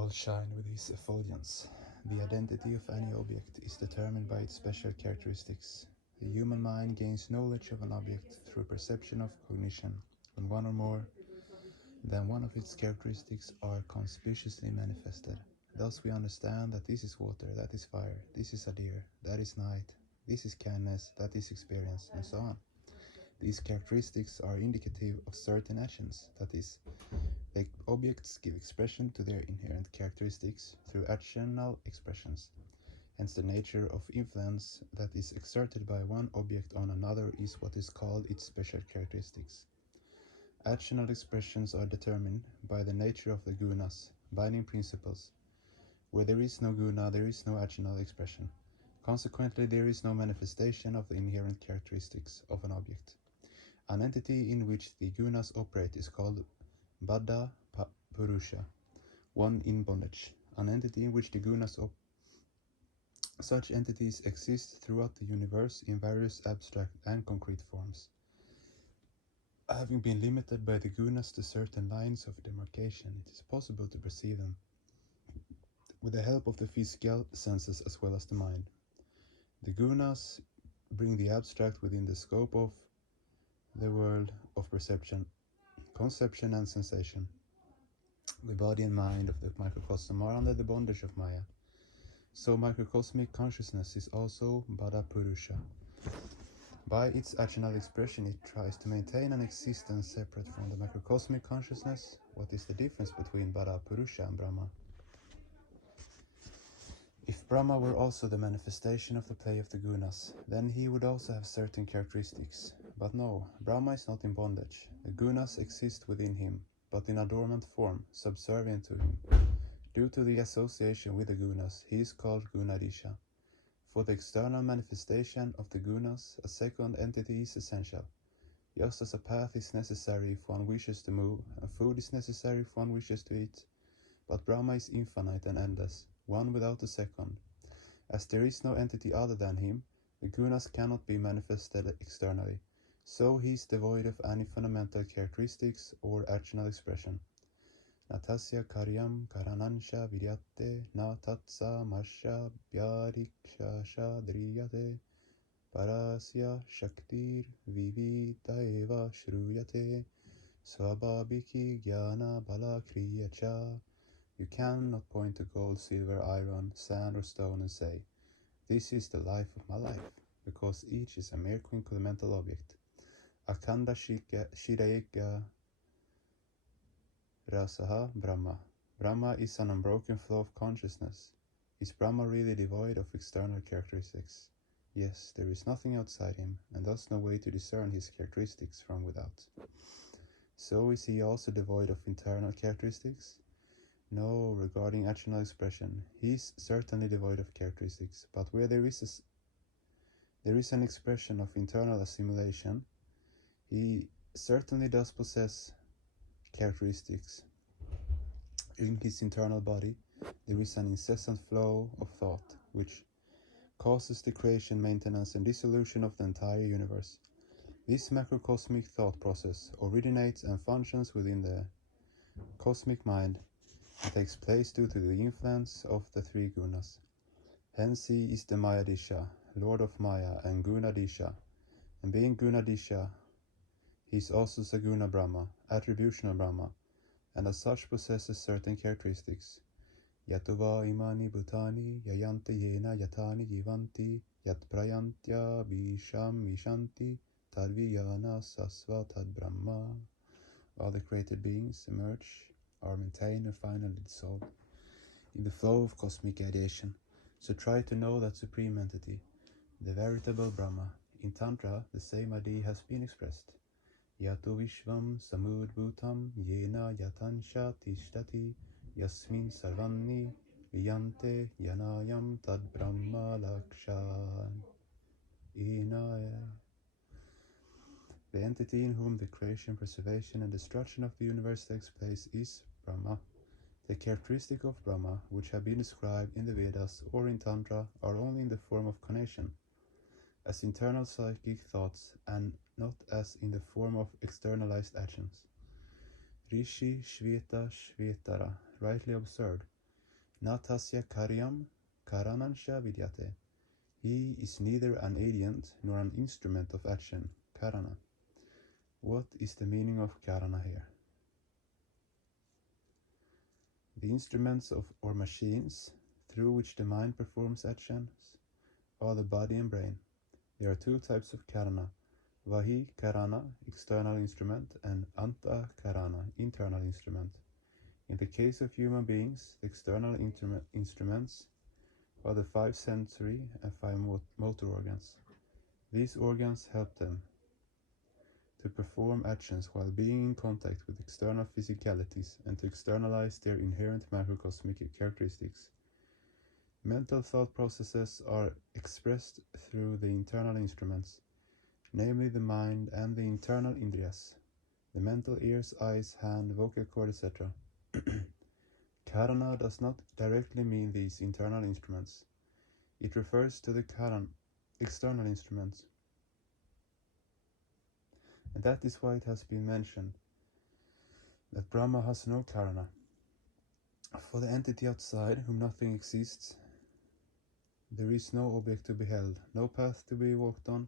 all shine with his effulgence. The identity of any object is determined by its special characteristics. The human mind gains knowledge of an object through perception of cognition, when one or more than one of its characteristics are conspicuously manifested. Thus we understand that this is water, that is fire, this is a deer, that is night, this is kindness, that is experience, and so on. These characteristics are indicative of certain actions, that is, the objects give expression to their inherent characteristics through actional expressions. Hence the nature of influence that is exerted by one object on another is what is called its special characteristics. Actional expressions are determined by the nature of the gunas, binding principles. Where there is no guna, there is no actional expression. Consequently, there is no manifestation of the inherent characteristics of an object. An entity in which the gunas operate is called baddha purusha, one in bondage. An entity in which the gunas such entities exist throughout the universe in various abstract and concrete forms. Having been limited by the gunas to certain lines of demarcation, it is possible to perceive them with the help of the physical senses as well as the mind. The gunas bring the abstract within the scope of the world of perception, conception and sensation. The body and mind of the microcosm are under the bondage of Maya. So microcosmic consciousness is also Baddha Purusha. By its actional expression, it tries to maintain an existence separate from the macrocosmic consciousness. What is the difference between Baddha Purusha and Brahma? If Brahma were also the manifestation of the play of the gunas, then he would also have certain characteristics. But no, Brahma is not in bondage. The gunas exist within him, but in a dormant form, subservient to him. Due to the association with the gunas, he is called Gunadisha. For the external manifestation of the gunas, a second entity is essential. Just as a path is necessary if one wishes to move, and food is necessary if one wishes to eat, but Brahma is infinite and endless, one without a second. As there is no entity other than him, the gunas cannot be manifested externally, so he is devoid of any fundamental characteristics or actional expression. Natasya karyam karanansha vidyate na tatsa masha vyadikshasha driyate parasya shaktir vivita eva shruyate swabhabiki jnana bala kriyacha. You cannot point to gold, silver, iron, sand or stone and say, "This is the life of my life," because each is a mere quinquelemental object. Akanda shirayeka rasaha Brahma. Brahma is an unbroken flow of consciousness. Is Brahma really devoid of external characteristics? Yes, there is nothing outside him, and thus no way to discern his characteristics from without. So is he also devoid of internal characteristics? No, regarding actional expression, he is certainly devoid of characteristics, but where there is an expression of internal assimilation, he certainly does possess characteristics. In his internal body, there is an incessant flow of thought, which causes the creation, maintenance, and dissolution of the entire universe. This macrocosmic thought process originates and functions within the cosmic mind. It takes place due to the influence of the three gunas. Hence he is the Mayadisha, Lord of Maya, and Gunadisha. And being Gunadisha, he is also Saguna Brahma, attributional Brahma, and as such possesses certain characteristics. Yatova imani bhutani yayante yena yatani jivanti yat prayantya bisham vishanti tadviyana sasva tad Brahma. All the created beings emerge, are maintained and finally dissolved in the flow of cosmic ideation. So try to know that supreme entity, the veritable Brahma. In Tantra, the same idea has been expressed. Yato vishvam samudbhutam yena yatansha tishtati yasmin sarvanni viyante yanayam tad Brahma lakshan inaya. The entity in whom the creation, preservation, and destruction of the universe takes place is Brahma. The characteristics of Brahma, which have been described in the Vedas or in Tantra, are only in the form of connection, as internal psychic thoughts, and not as in the form of externalized actions. Rishi Shveta Shvetara rightly observed, Natasya karyam karanansha vidyate. He is neither an agent nor an instrument of action, karana. What is the meaning of karana here? The instruments of or machines through which the mind performs actions are the body and brain. There are two types of karana: vahi karana, external instrument, and anta karana, internal instrument. In the case of human beings, the external instruments are the 5 sensory and 5 motor organs. These organs help them to perform actions while being in contact with external physicalities and to externalize their inherent macrocosmic characteristics. Mental thought processes are expressed through the internal instruments, namely the mind and the internal indriyas, the mental ears, eyes, hand, vocal cord, etc. Karana does not directly mean these internal instruments. It refers to the karan, external instruments. And that is why it has been mentioned that Brahma has no karana. For the entity outside whom nothing exists, there is no object to be held, no path to be walked on,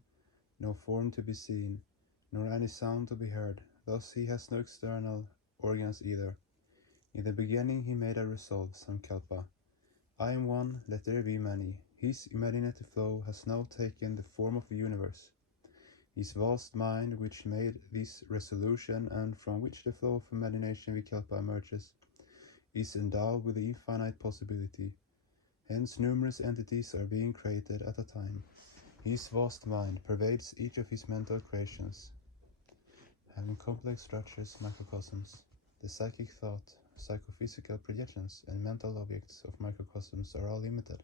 no form to be seen, nor any sound to be heard. Thus he has no external organs either. In the beginning he made a resolve, sankalpa. I am one, let there be many. His imaginative flow has now taken the form of a universe. His vast mind, which made this resolution and from which the flow of imagination vikalpa emerges, is endowed with the infinite possibility. Hence numerous entities are being created at a time. His vast mind pervades each of his mental creations, having complex structures, microcosms. The psychic thought, psychophysical projections, and mental objects of microcosms are all limited.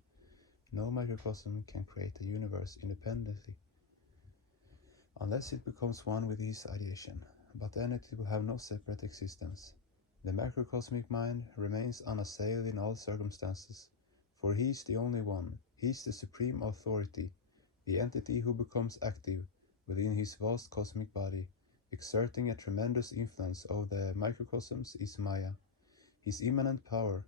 No microcosm can create a universe independently, unless it becomes one with his ideation, but then it will have no separate existence. The macrocosmic mind remains unassailed in all circumstances, for he is the only one, he is the supreme authority, the entity who becomes active within his vast cosmic body, exerting a tremendous influence over the microcosms is Maya. His immanent power,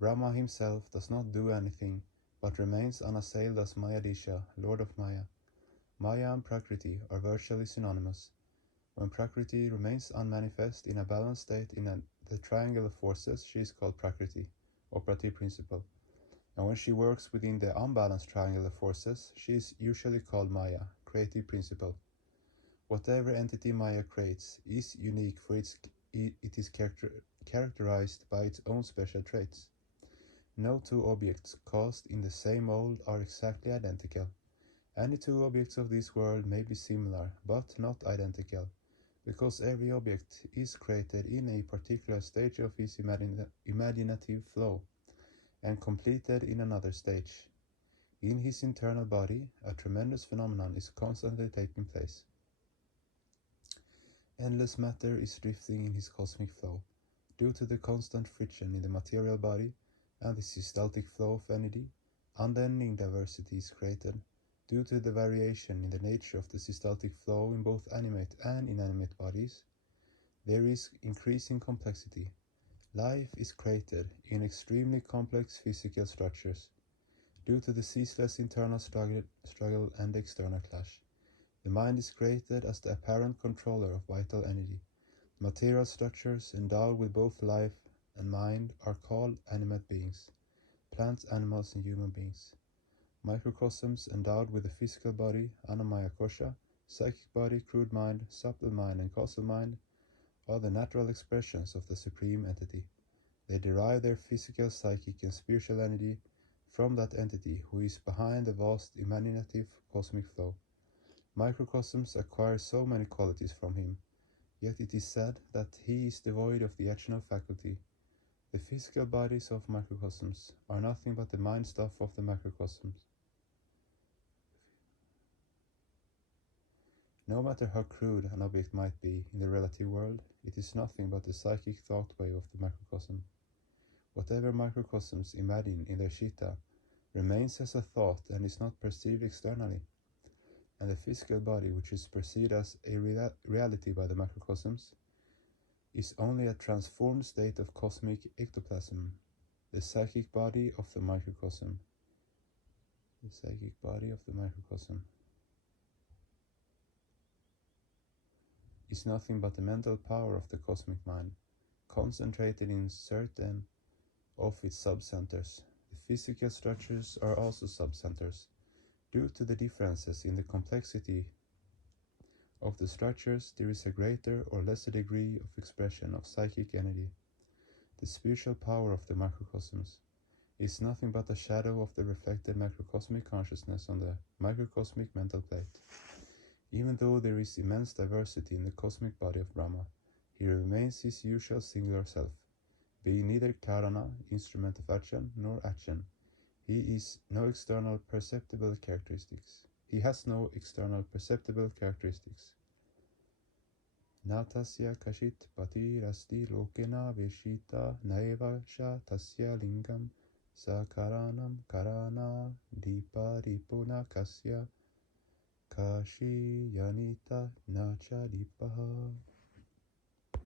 Brahma himself, does not do anything, but remains unassailed as Mayadisha, Lord of Maya. Maya and Prakriti are virtually synonymous. When Prakriti remains unmanifest in a balanced state in the triangle of forces, she is called Prakriti, operative principle. And when she works within the unbalanced triangle of forces, she is usually called Maya, creative principle. Whatever entity Maya creates is unique, for it is characterized by its own special traits. No two objects cast in the same mold are exactly identical. Any two objects of this world may be similar, but not identical, because every object is created in a particular stage of his imaginative flow, and completed in another stage. In his internal body, a tremendous phenomenon is constantly taking place. Endless matter is drifting in his cosmic flow, due to the constant friction in the material body and the systolic flow of energy. Unending diversity is created, due to the variation in the nature of the systolic flow in both animate and inanimate bodies. There is increasing complexity. Life is created in extremely complex physical structures, due to the ceaseless internal struggle and external clash. The mind is created as the apparent controller of vital energy. Material structures endowed with both life and mind are called animate beings, plants, animals, and human beings. Microcosms endowed with the physical body, Annamaya Kosha, psychic body, crude mind, subtle mind, and causal mind, are the natural expressions of the Supreme Entity. They derive their physical, psychic, and spiritual energy from that entity who is behind the vast imaginative cosmic flow. Microcosms acquire so many qualities from him, yet it is said that he is devoid of the actional faculty. The physical bodies of microcosms are nothing but the mind stuff of the macrocosms. No matter how crude an object might be in the relative world, it is nothing but the psychic thought wave of the macrocosm. Whatever microcosms imagine in their chitta remains as a thought and is not perceived externally. And the physical body, which is perceived as a reality by the macrocosms, is only a transformed state of cosmic ectoplasm. The psychic body of the microcosm. The psychic body of the microcosm is nothing but the mental power of the cosmic mind, concentrated in certain of its subcenters. The physical structures are also subcenters. Due to the differences in the complexity of the structures, there is a greater or lesser degree of expression of psychic energy. The spiritual power of the microcosms is nothing but a shadow of the reflected macrocosmic consciousness on the microcosmic mental plate. Even though there is immense diversity in the cosmic body of Brahma, he remains his usual singular self, being neither karana, instrument of action, nor action. He has no external perceptible characteristics. Natasya kashit pati rasti lokena veshita naeva sha tasya lingam sakaranam karana dipa dipona kasya kashi yanita nacha dipaha.